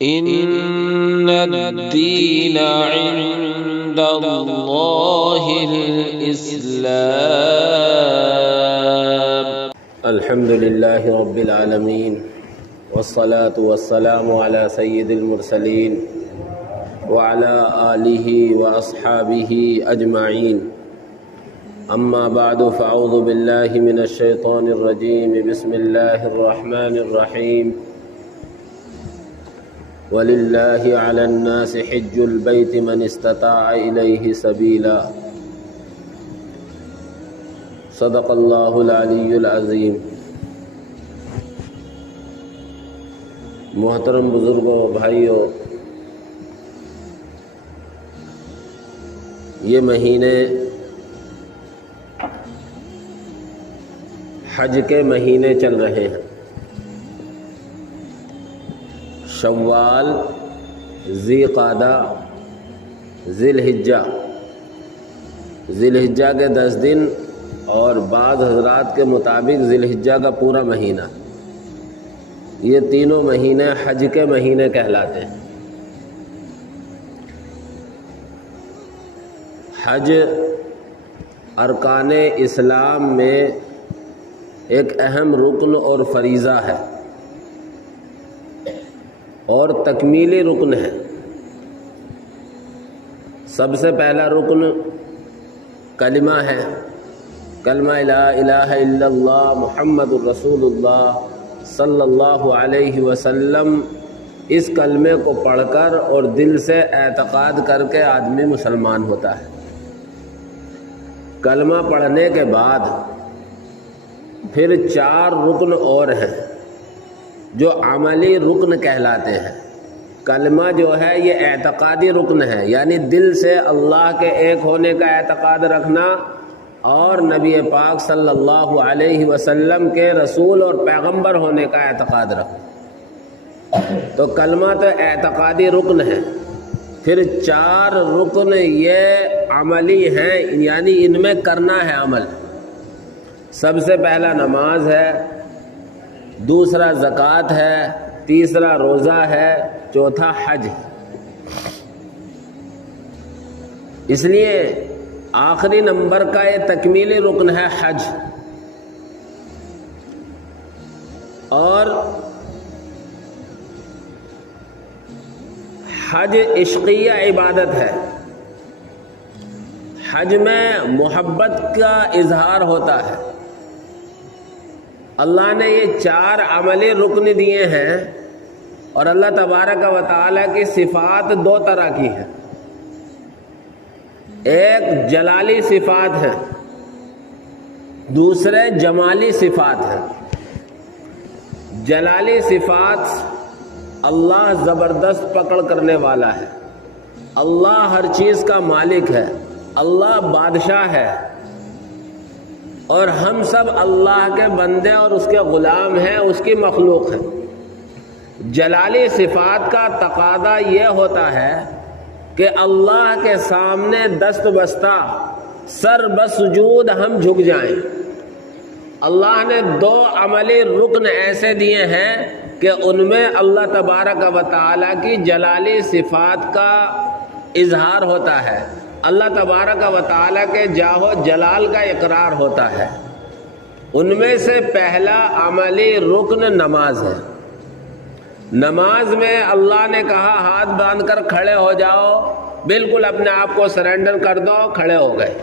إن الدين عند الله الإسلام. الحمد لله رب العالمين، والصلاة والسلام على سيد المرسلين وعلى آله وأصحابه أجمعين. أما بعد، فأعوذ بالله من الشيطان الرجيم. بسم الله الرحمن الرحيم. وَلِلَّهِ عَلَى النَّاسِ حِجُّ الْبَيْتِ مَنِ اسْتَطَاعَ إِلَيْهِ سَبِيلًا. صدق اللہ العلی العظیم. محترم بزرگوں، بھائیوں، یہ مہینے حج کے مہینے چل رہے ہیں. شوال، ذی قعدہ، ذی الحجہ کے 10 دن اور بعض حضرات کے مطابق ذی الحجہ کا پورا مہینہ، یہ تینوں مہینے حج کے مہینے کہلاتے ہیں. حج ارکان اسلام میں ایک اہم رکن اور فریضہ ہے اور تکمیلی رکن ہے. سب سے پہلا رکن کلمہ ہے، کلمہ لا الہ الا اللہ محمد الرسول اللہ صلی اللہ علیہ وسلم. اس کلمے کو پڑھ کر اور دل سے اعتقاد کر کے آدمی مسلمان ہوتا ہے. کلمہ پڑھنے کے بعد پھر 4 رکن اور ہیں جو عملی رکن کہلاتے ہیں. کلمہ جو ہے یہ اعتقادی رکن ہے، یعنی دل سے اللہ کے ایک ہونے کا اعتقاد رکھنا اور نبی پاک صلی اللہ علیہ وسلم کے رسول اور پیغمبر ہونے کا اعتقاد رکھنا. تو کلمہ تو اعتقادی رکن ہے. پھر 4 رکن یہ عملی ہیں، یعنی ان میں کرنا ہے عمل. سب سے پہلا نماز ہے، دوسرا زکوٰۃ ہے، تیسرا روزہ ہے، چوتھا حج. اس لیے آخری نمبر کا یہ تکمیلی رکن ہے حج. اور حج عشقیہ عبادت ہے. حج میں محبت کا اظہار ہوتا ہے. اللہ نے یہ 4 عملی رکن دیے ہیں اور اللہ تبارک و تعالیٰ کی صفات 2 طرح کی ہیں. ایک جلالی صفات ہیں، دوسرے جمالی صفات ہیں. جلالی صفات، اللہ زبردست پکڑ کرنے والا ہے، اللہ ہر چیز کا مالک ہے، اللہ بادشاہ ہے اور ہم سب اللہ کے بندے اور اس کے غلام ہیں، اس کی مخلوق ہیں. جلالی صفات کا تقاضا یہ ہوتا ہے کہ اللہ کے سامنے دست بستہ سر بسجود ہم جھک جائیں. اللہ نے 2 عملی رکن ایسے دیے ہیں کہ ان میں اللہ تبارک و تعالیٰ کی جلالی صفات کا اظہار ہوتا ہے، اللہ تبارک و تعالیٰ کے جاہ و جلال کا اقرار ہوتا ہے. ان میں سے پہلا عملی رکن نماز ہے. نماز میں اللہ نے کہا ہاتھ باندھ کر کھڑے ہو جاؤ، بالکل اپنے آپ کو سرنڈر کر دو، کھڑے ہو گئے.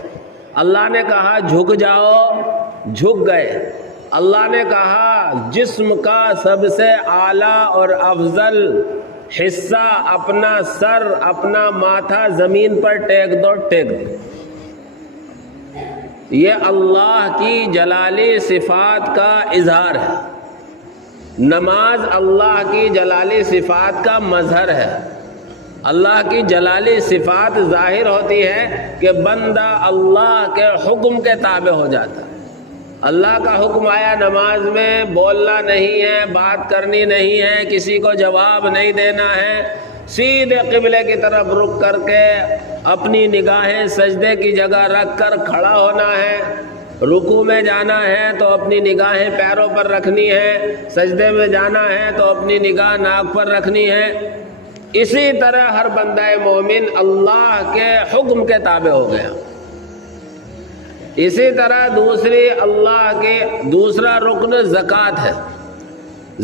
اللہ نے کہا جھک جاؤ، جھک گئے. اللہ نے کہا جسم کا سب سے اعلیٰ اور افضل حصہ اپنا سر، اپنا ماتھا زمین پر ٹیک دو، ٹیک دو. یہ اللہ کی جلالی صفات کا اظہار ہے. نماز اللہ کی جلالی صفات کا مظہر ہے. اللہ کی جلالی صفات ظاہر ہوتی ہے کہ بندہ اللہ کے حکم کے تابع ہو جاتا ہے. اللہ کا حکم آیا نماز میں بولنا نہیں ہے، بات کرنی نہیں ہے، کسی کو جواب نہیں دینا ہے، سیدھے قبلے کی طرف رک کر کے اپنی نگاہیں سجدے کی جگہ رکھ کر کھڑا ہونا ہے. رکوع میں جانا ہے تو اپنی نگاہیں پیروں پر رکھنی ہے، سجدے میں جانا ہے تو اپنی نگاہ ناک پر رکھنی ہے۔ اسی طرح ہر بندہ مومن اللہ کے حکم کے تابع ہو گیا۔ اسی طرح دوسرا رکن زکوٰۃ ہے۔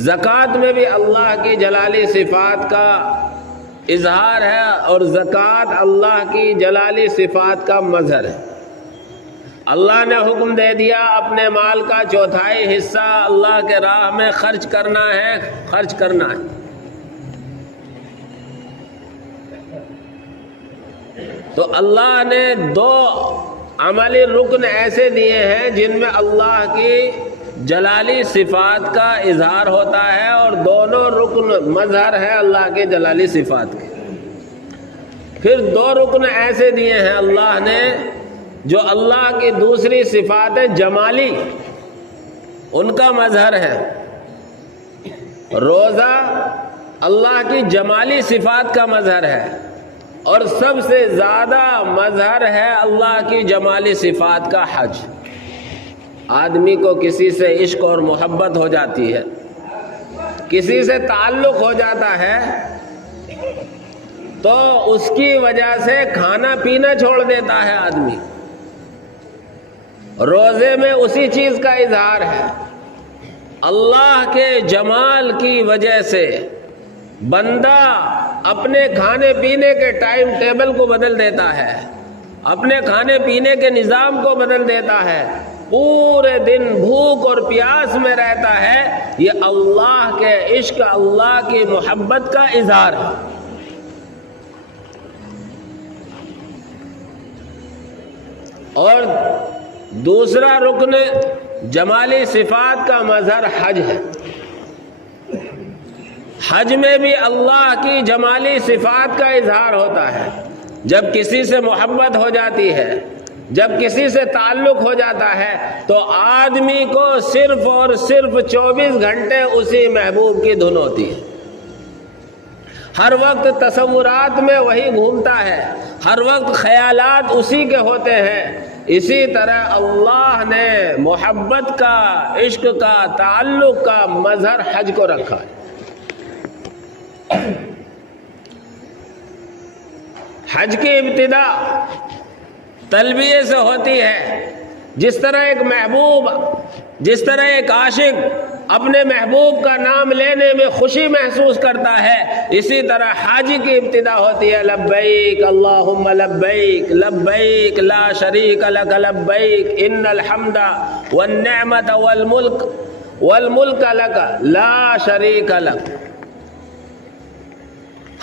زکوٰۃ میں بھی اللہ کی جلالی صفات کا اظہار ہے، اور زکوٰۃ اللہ کی جلالی صفات کا مظہر ہے۔ اللہ نے حکم دے دیا اپنے مال کا چوتھائی حصہ اللہ کے راہ میں خرچ کرنا ہے۔ تو اللہ نے دو عملی رکن ایسے دیے ہیں جن میں اللہ کی جلالی صفات کا اظہار ہوتا ہے، اور دونوں رکن مظہر ہے اللہ کے جلالی صفات کے۔ پھر دو رکن ایسے دیے ہیں اللہ نے جو اللہ کی دوسری صفات جمالی ان کا مظہر ہے۔ روزہ اللہ کی جمالی صفات کا مظہر ہے، اور سب سے زیادہ مظہر ہے اللہ کی جمالی صفات کا حج۔ آدمی کو کسی سے عشق اور محبت ہو جاتی ہے، کسی سے تعلق ہو جاتا ہے، تو اس کی وجہ سے کھانا پینا چھوڑ دیتا ہے آدمی۔ روزے میں اسی چیز کا اظہار ہے۔ اللہ کے جمال کی وجہ سے بندہ اپنے کھانے پینے کے ٹائم ٹیبل کو بدل دیتا ہے، اپنے کھانے پینے کے نظام کو بدل دیتا ہے، پورے دن بھوک اور پیاس میں رہتا ہے۔ یہ اللہ کے عشق، اللہ کی محبت کا اظہار ہے۔ اور دوسرا رکن جمالی صفات کا مظہر حج ہے۔ حج میں بھی اللہ کی جمالی صفات کا اظہار ہوتا ہے۔ جب کسی سے محبت ہو جاتی ہے، جب کسی سے تعلق ہو جاتا ہے، تو آدمی کو صرف اور صرف 24 گھنٹے اسی محبوب کی دھن ہوتی ہے۔ ہر وقت تصورات میں وہی گھومتا ہے، ہر وقت خیالات اسی کے ہوتے ہیں۔ اسی طرح اللہ نے محبت کا، عشق کا، تعلق کا مظہر حج کو رکھا ہے۔ حج کی ابتدا تلبیہ سے ہوتی ہے۔ جس طرح ایک عاشق اپنے محبوب کا نام لینے میں خوشی محسوس کرتا ہے، اسی طرح حاجی کی ابتدا ہوتی ہے لبیک اللہم لبیک لبیک لا شریک لک لبیک ان الحمد والنعمت والملک لک لا شریک لک۔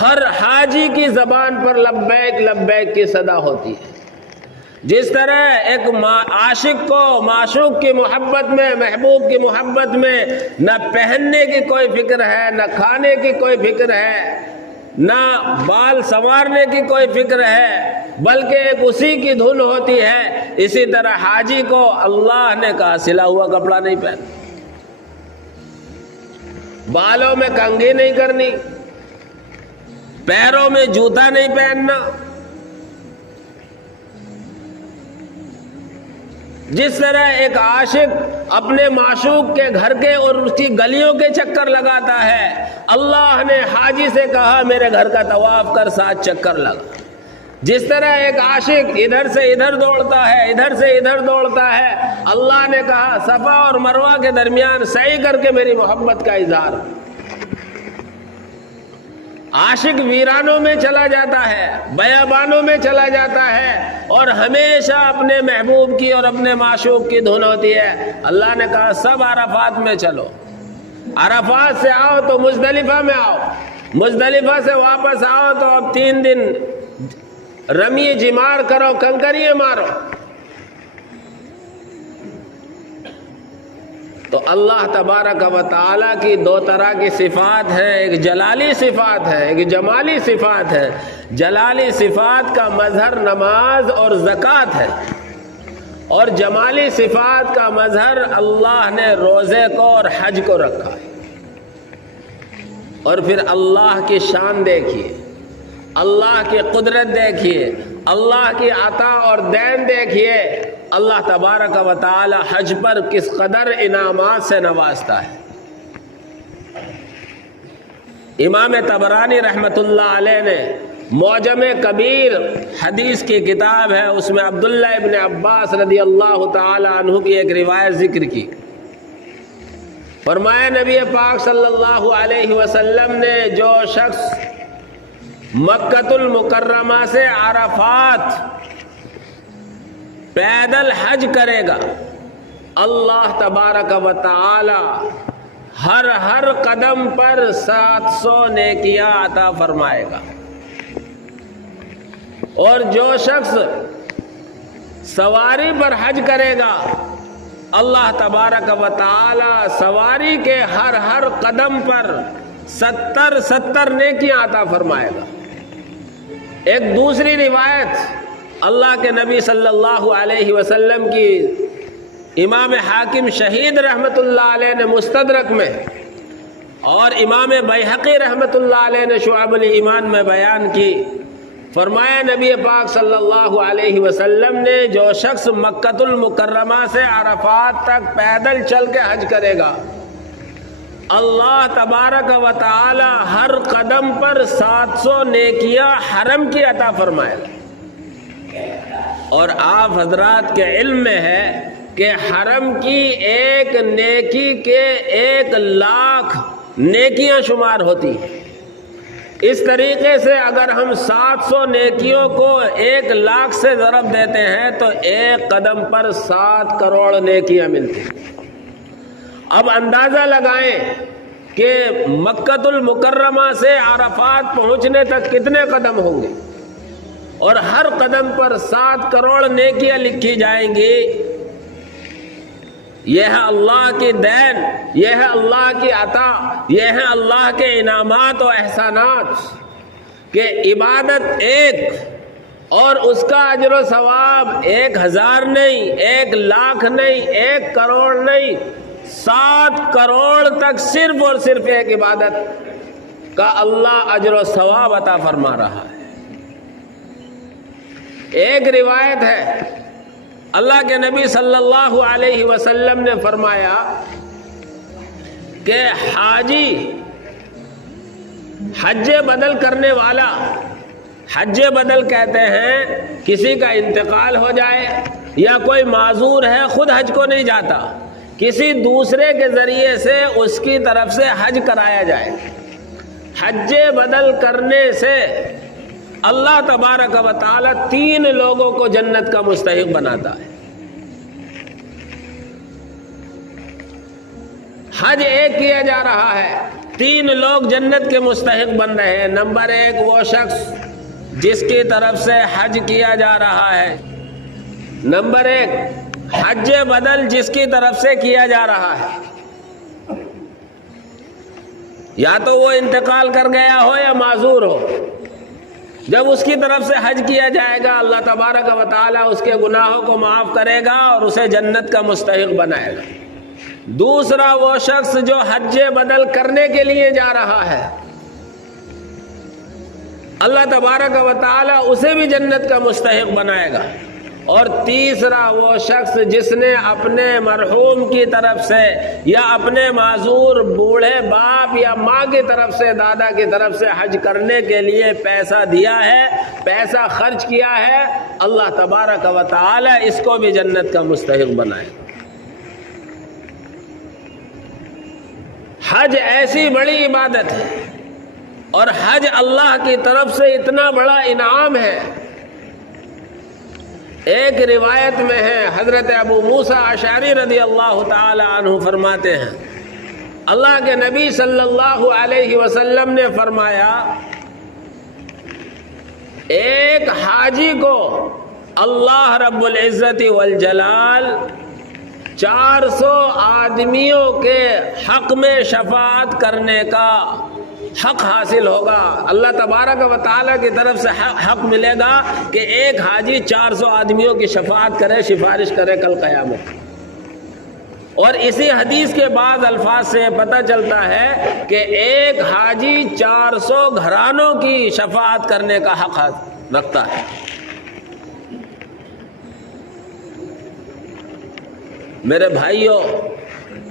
ہر حاجی کی زبان پر لبیک لبیک کی صدا ہوتی ہے۔ جس طرح ایک عاشق کو معشوق کی محبت میں، محبوب کی محبت میں نہ پہننے کی کوئی فکر ہے، نہ کھانے کی کوئی فکر ہے، نہ بال سنوارنے کی کوئی فکر ہے، بلکہ ایک اسی کی دھن ہوتی ہے، اسی طرح حاجی کو اللہ نے کہا سلا ہوا کپڑا نہیں پہن، بالوں میں کنگھی نہیں کرنی، پیروں میں جوتا نہیں پہننا۔ جس طرح ایک عاشق اپنے معشوق کے گھر کے اور اس کی گلیوں کے چکر لگاتا ہے، اللہ نے حاجی سے کہا میرے گھر کا طواف کر 7 چکر لگا۔ جس طرح ایک عاشق ادھر سے ادھر دوڑتا ہے، ادھر سے ادھر دوڑتا ہے، اللہ نے کہا صفا اور مروہ کے درمیان سعی کر کے میری محبت کا اظہار۔ عاشق ویرانوں میں چلا جاتا ہے، بیابانوں میں چلا جاتا ہے، اور ہمیشہ اپنے محبوب کی اور اپنے معشوق کی دھن ہوتی ہے۔ اللہ نے کہا سب عرفات میں چلو، عرفات سے آؤ تو مزدلفہ میں آؤ، مزدلفہ سے واپس آؤ تو اب 3 دن رمی جمار کرو، کنکریاں مارو۔ تو اللہ تبارک و تعالیٰ کی 2 طرح کی صفات ہیں، ایک جلالی صفات ہے، ایک جمالی صفات ہے۔ جلالی صفات کا مظہر نماز اور زکوٰۃ ہے، اور جمالی صفات کا مظہر اللہ نے روزے کو اور حج کو رکھا ہے۔ اور پھر اللہ کی شان دیکھیے، اللہ کی قدرت دیکھیے، اللہ کی عطا اور دین دیکھیے، اللہ تبارک و تعالی حج پر کس قدر انعامات سے نوازتا ہے۔ امام طبرانی رحمۃ اللہ علیہ نے معجم کبیر حدیث کی کتاب ہے، اس میں عبداللہ ابن عباس رضی اللہ تعالی عنہ کی ایک روایت ذکر کی۔ فرمایا نبی پاک صلی اللہ علیہ وسلم نے جو شخص مکۃ المکرمہ سے عرفات پیدل حج کرے گا، اللہ تبارک و تعالی ہر قدم پر 700 نیکیاں عطا فرمائے گا، اور جو شخص سواری پر حج کرے گا، اللہ تبارک و تعالی سواری کے ہر قدم پر 70 نیکیاں عطا فرمائے گا۔ ایک دوسری روایت اللہ کے نبی صلی اللہ علیہ وسلم کی امام حاکم شہید رحمۃ اللہ علیہ نے مستدرک میں اور امام بیہقی رحمۃ اللہ علیہ نے شعب الایمان میں بیان کی۔ فرمایا نبی پاک صلی اللہ علیہ وسلم نے جو شخص مکۃ المکرمہ سے عرفات تک پیدل چل کے حج کرے گا، اللہ تبارک و تعالی ہر قدم پر 700 نیکیاں حرم کی عطا فرمائے گا۔ اور آپ حضرات کے علم میں ہے کہ حرم کی ایک نیکی کے 1,00,000 نیکیاں شمار ہوتی ہیں۔ اس طریقے سے اگر ہم 700 نیکیوں کو 1,00,000 سے ضرب دیتے ہیں تو ایک قدم پر 7 کروڑ نیکیاں ملتی ہیں۔ اب اندازہ لگائیں کہ مکۃ المکرمہ سے عرفات پہنچنے تک کتنے قدم ہوں گے، اور ہر قدم پر 7 کروڑ نیکیاں لکھی جائیں گی۔ یہ ہے اللہ کی دین، یہ ہے اللہ کی عطا، یہ ہے اللہ کے انعامات و احسانات کہ عبادت ایک اور اس کا اجر و ثواب 1,000 نہیں، 1,00,000 نہیں، 1 کروڑ نہیں، 7 کروڑ تک صرف اور صرف ایک عبادت کا اللہ اجر و ثواب عطا فرما رہا ہے۔ ایک روایت ہے اللہ کے نبی صلی اللہ علیہ وسلم نے فرمایا کہ حاجی، حج بدل کرنے والا، حج بدل کہتے ہیں کسی کا انتقال ہو جائے یا کوئی معذور ہے خود حج کو نہیں جاتا، کسی دوسرے کے ذریعے سے اس کی طرف سے حج کرایا جائے۔ حج بدل کرنے سے اللہ تبارک و تعالی 3 لوگوں کو جنت کا مستحق بناتا ہے۔ حج ایک کیا جا رہا ہے، 3 لوگ جنت کے مستحق بن رہے ہیں۔ نمبر 1 وہ شخص جس کی طرف سے حج کیا جا رہا ہے، نمبر 1 حج بدل جس کی طرف سے کیا جا رہا ہے، یا تو وہ انتقال کر گیا ہو یا معذور ہو، جب اس کی طرف سے حج کیا جائے گا اللہ تبارک و تعالی اس کے گناہوں کو معاف کرے گا اور اسے جنت کا مستحق بنائے گا۔ دوسرا وہ شخص جو حج بدل کرنے کے لیے جا رہا ہے، اللہ تبارک و تعالی اسے بھی جنت کا مستحق بنائے گا۔ اور تیسرا وہ شخص جس نے اپنے مرحوم کی طرف سے یا اپنے معذور بوڑھے باپ یا ماں کی طرف سے، دادا کی طرف سے حج کرنے کے لیے پیسہ دیا ہے، پیسہ خرچ کیا ہے، اللہ تبارک و تعالی اس کو بھی جنت کا مستحق بنائے۔ حج ایسی بڑی عبادت ہے اور حج اللہ کی طرف سے اتنا بڑا انعام ہے۔ ایک روایت میں ہے حضرت ابو موسیٰ اشعری رضی اللہ تعالی عنہ فرماتے ہیں اللہ کے نبی صلی اللہ علیہ وسلم نے فرمایا ایک حاجی کو اللہ رب العزت والجلال 400 آدمیوں کے حق میں شفاعت کرنے کا حق حاصل ہوگا۔ اللہ تبارک و تعالیٰ کی طرف سے حق ملے گا کہ ایک حاجی 400 آدمیوں کی شفاعت کرے، سفارش کرے کل قیامت۔ اور اسی حدیث کے بعض الفاظ سے پتہ چلتا ہے کہ ایک حاجی 400 گھرانوں کی شفاعت کرنے کا حق رکھتا ہے۔ میرے بھائیوں،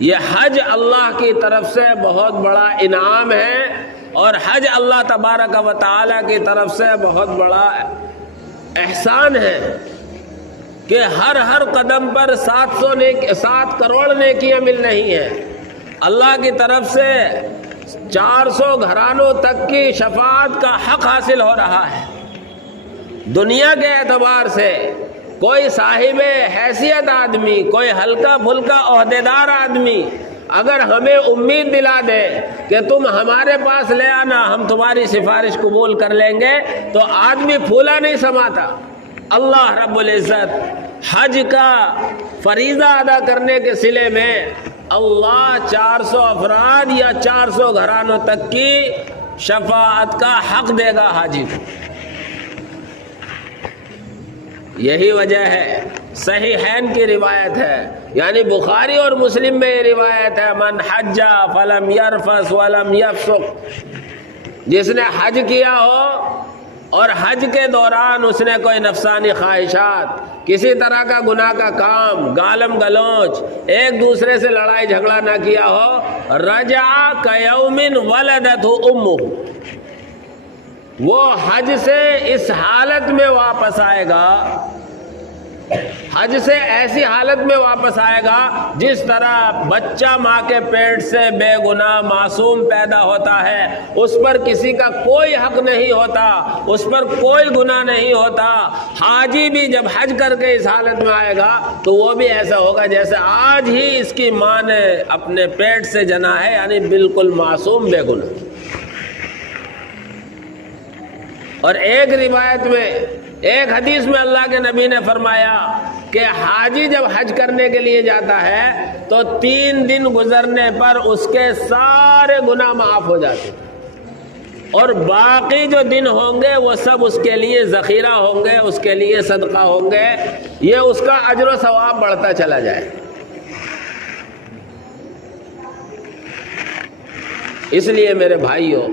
یہ حج اللہ کی طرف سے بہت بڑا انعام ہے، اور حج اللہ تبارک و تعالیٰ کی طرف سے بہت بڑا احسان ہے کہ ہر قدم پر 7 کروڑ نیکیاں مل رہی ہیں۔ اللہ کی طرف سے 400 گھرانوں تک کی شفاعت کا حق حاصل ہو رہا ہے۔ دنیا کے اعتبار سے کوئی صاحب حیثیت آدمی، کوئی ہلکا پھلکا عہدیدار آدمی اگر ہمیں امید دلا دے کہ تم ہمارے پاس لے آنا، ہم تمہاری سفارش قبول کر لیں گے، تو آدمی پھولا نہیں سماتا۔ اللہ رب العزت حج کا فریضہ ادا کرنے کے صلے میں اللہ 400 افراد یا 400 گھرانوں تک کی شفاعت کا حق دے گا حاجی کو۔ یہی وجہ ہے، صحیحین کی روایت ہے، یعنی بخاری اور مسلم میں یہ روایت ہے، من حج فلم یرفث ولم یفسق، جس نے حج کیا ہو اور حج کے دوران اس نے کوئی نفسانی خواہشات، کسی طرح کا گناہ کا کام، گالم گلوچ، ایک دوسرے سے لڑائی جھگڑا نہ کیا ہو، رجع کیوم ولدتہ امہ، وہ حج سے اس حالت میں واپس آئے گا، حج سے ایسی حالت میں واپس آئے گا جس طرح بچہ ماں کے پیٹ سے بے گناہ معصوم پیدا ہوتا ہے، اس پر کسی کا کوئی حق نہیں ہوتا، اس پر کوئی گناہ نہیں ہوتا۔ حاجی بھی جب حج کر کے اس حالت میں آئے گا تو وہ بھی ایسا ہوگا جیسے آج ہی اس کی ماں نے اپنے پیٹ سے جنا ہے، یعنی بالکل معصوم بے گناہ۔ اور ایک روایت میں، ایک حدیث میں اللہ کے نبی نے فرمایا کہ حاجی جب حج کرنے کے لیے جاتا ہے تو 3 دن گزرنے پر اس کے سارے گناہ معاف ہو جاتے ہیں، اور باقی جو دن ہوں گے وہ سب اس کے لیے ذخیرہ ہوں گے، اس کے لیے صدقہ ہوں گے، یہ اس کا اجر و ثواب بڑھتا چلا جائے۔ اس لیے میرے بھائیوں،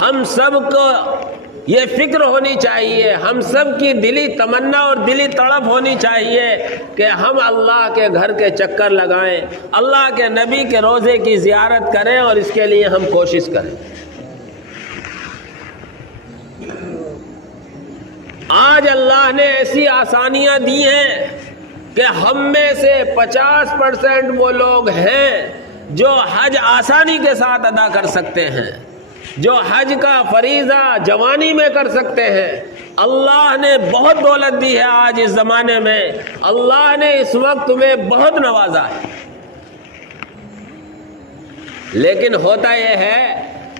ہم سب کو یہ فکر ہونی چاہیے، ہم سب کی دلی تمنا اور دلی تڑپ ہونی چاہیے کہ ہم اللہ کے گھر کے چکر لگائیں، اللہ کے نبی کے روزے کی زیارت کریں، اور اس کے لیے ہم کوشش کریں۔ آج اللہ نے ایسی آسانیاں دی ہیں کہ ہم میں سے 50% وہ لوگ ہیں جو حج آسانی کے ساتھ ادا کر سکتے ہیں، جو حج کا فریضہ جوانی میں کر سکتے ہیں۔ اللہ نے بہت دولت دی ہے آج اس زمانے میں، اللہ نے اس وقت میں بہت نوازا ہے، لیکن ہوتا یہ ہے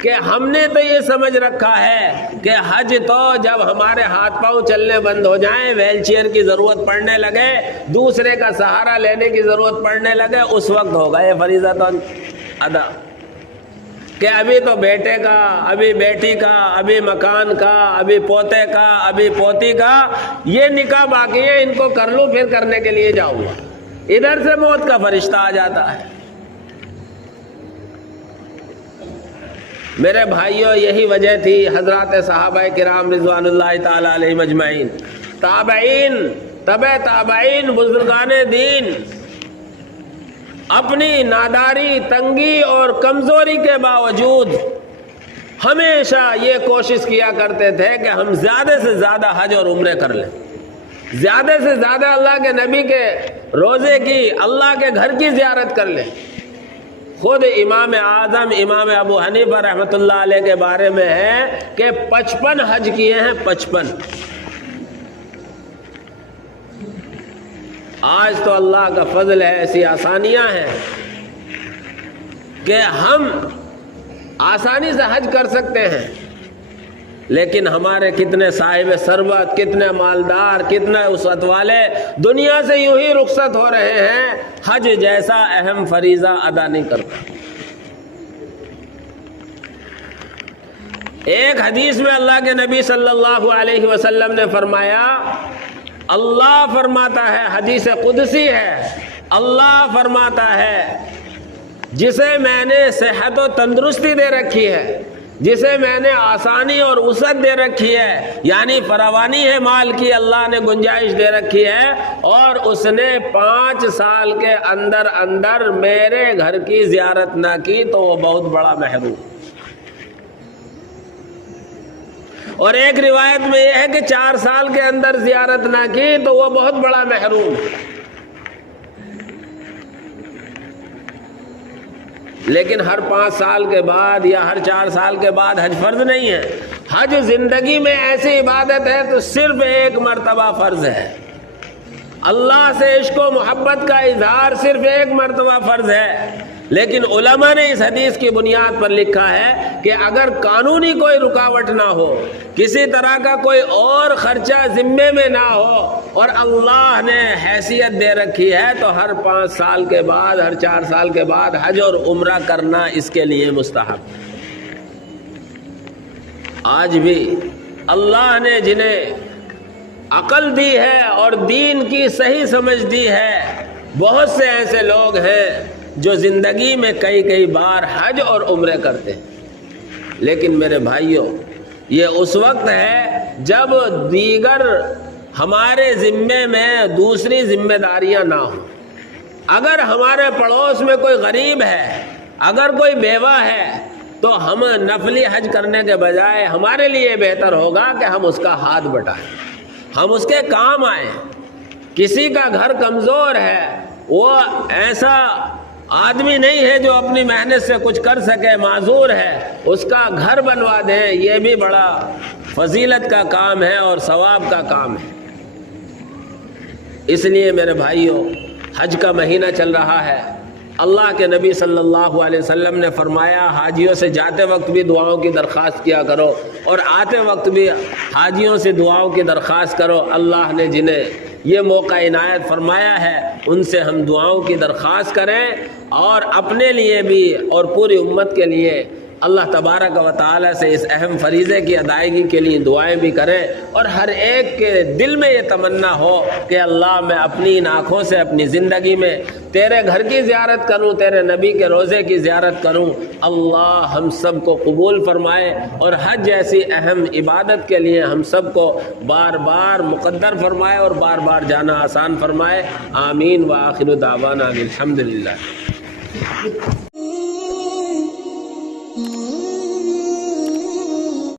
کہ ہم نے تو یہ سمجھ رکھا ہے کہ حج تو جب ہمارے ہاتھ پاؤں چلنے بند ہو جائیں، ویل چیئر کی ضرورت پڑنے لگے، دوسرے کا سہارا لینے کی ضرورت پڑنے لگے، اس وقت ہوگا یہ فریضہ تو ادا، کہ ابھی تو بیٹے کا، ابھی بیٹی کا، ابھی مکان کا، ابھی پوتے کا، ابھی پوتی کا، یہ نکاح باقی ہے، ان کو کر لوں پھر کرنے کے لیے جاؤں گا۔ ادھر سے موت کا فرشتہ آ جاتا ہے۔ میرے بھائیوں، یہی وجہ تھی حضرات صحابہ کرام رضوان اللہ تعالی علیہم اجمعین، تابعین، تبع تابعین، بزرگان دین اپنی ناداری، تنگی اور کمزوری کے باوجود ہمیشہ یہ کوشش کیا کرتے تھے کہ ہم زیادہ سے زیادہ حج اور عمرے کر لیں، زیادہ سے زیادہ اللہ کے نبی کے روزے کی، اللہ کے گھر کی زیارت کر لیں۔ خود امام اعظم امام ابو حنیفہ رحمۃ اللہ علیہ کے بارے میں ہے کہ 55 حج کیے ہیں، 55۔ آج تو اللہ کا فضل ہے، ایسی آسانیاں ہیں کہ ہم آسانی سے حج کر سکتے ہیں، لیکن ہمارے کتنے صاحب ثروت، کتنے مالدار، کتنے وسعت والے دنیا سے یوں ہی رخصت ہو رہے ہیں، حج جیسا اہم فریضہ ادا نہیں کرتا۔ ایک حدیث میں اللہ کے نبی صلی اللہ علیہ وسلم نے فرمایا، اللہ فرماتا ہے، حدیث قدسی ہے، اللہ فرماتا ہے جسے میں نے صحت و تندرستی دے رکھی ہے، جسے میں نے آسانی اور وسعت دے رکھی ہے، یعنی فراوانی ہے مال کی، اللہ نے گنجائش دے رکھی ہے، اور اس نے 5 سال کے اندر اندر میرے گھر کی زیارت نہ کی تو وہ بہت بڑا محروم۔ اور ایک روایت میں یہ ہے کہ 4 سال کے اندر زیارت نہ کی تو وہ بہت بڑا محروم۔ لیکن ہر 5 سال کے بعد یا ہر 4 سال کے بعد حج فرض نہیں ہے۔ حج زندگی میں ایسی عبادت ہے تو صرف ایک مرتبہ فرض ہے۔ اللہ سے عشق و محبت کا اظہار صرف ایک مرتبہ فرض ہے، لیکن علماء نے اس حدیث کی بنیاد پر لکھا ہے کہ اگر قانونی کوئی رکاوٹ نہ ہو، کسی طرح کا کوئی اور خرچہ ذمے میں نہ ہو، اور اللہ نے حیثیت دے رکھی ہے تو ہر 5 سال کے بعد، ہر 4 سال کے بعد حج اور عمرہ کرنا اس کے لیے مستحب۔ آج بھی اللہ نے جنہیں عقل دی ہے اور دین کی صحیح سمجھ دی ہے، بہت سے ایسے لوگ ہیں جو زندگی میں کئی بار حج اور عمرے کرتے ہیں، لیکن میرے بھائیوں یہ اس وقت ہے جب دیگر ہمارے ذمے میں دوسری ذمہ داریاں نہ ہوں۔ اگر ہمارے پڑوس میں کوئی غریب ہے، اگر کوئی بیوہ ہے، تو ہم نفلی حج کرنے کے بجائے ہمارے لیے بہتر ہوگا کہ ہم اس کا ہاتھ بٹائیں، ہم اس کے کام آئیں۔ کسی کا گھر کمزور ہے، وہ ایسا آدمی نہیں ہے جو اپنی محنت سے کچھ کر سکے، معذور ہے، اس کا گھر بنوا دیں، یہ بھی بڑا فضیلت کا کام ہے اور ثواب کا کام ہے۔ اس لیے میرے بھائیوں حج کا مہینہ چل رہا ہے، اللہ کے نبی صلی اللہ علیہ وسلم نے فرمایا حاجیوں سے جاتے وقت بھی دعاؤں کی درخواست کیا کرو اور آتے وقت بھی حاجیوں سے دعاؤں کی درخواست کرو۔ اللہ نے جنہیں یہ موقع عنایت فرمایا ہے ان سے ہم دعاؤں کی درخواست کریں، اور اپنے لیے بھی اور پوری امت کے لیے اللہ تبارک و تعالی سے اس اہم فریضے کی ادائیگی کے لیے دعائیں بھی کریں، اور ہر ایک کے دل میں یہ تمنا ہو کہ اللہ میں اپنی ان آنکھوں سے اپنی زندگی میں تیرے گھر کی زیارت کروں، تیرے نبی کے روزے کی زیارت کروں۔ اللہ ہم سب کو قبول فرمائے اور حج جیسی اہم عبادت کے لیے ہم سب کو بار بار مقدر فرمائے اور بار بار جانا آسان فرمائے۔ آمین وآخر دعوانا الحمدللہ۔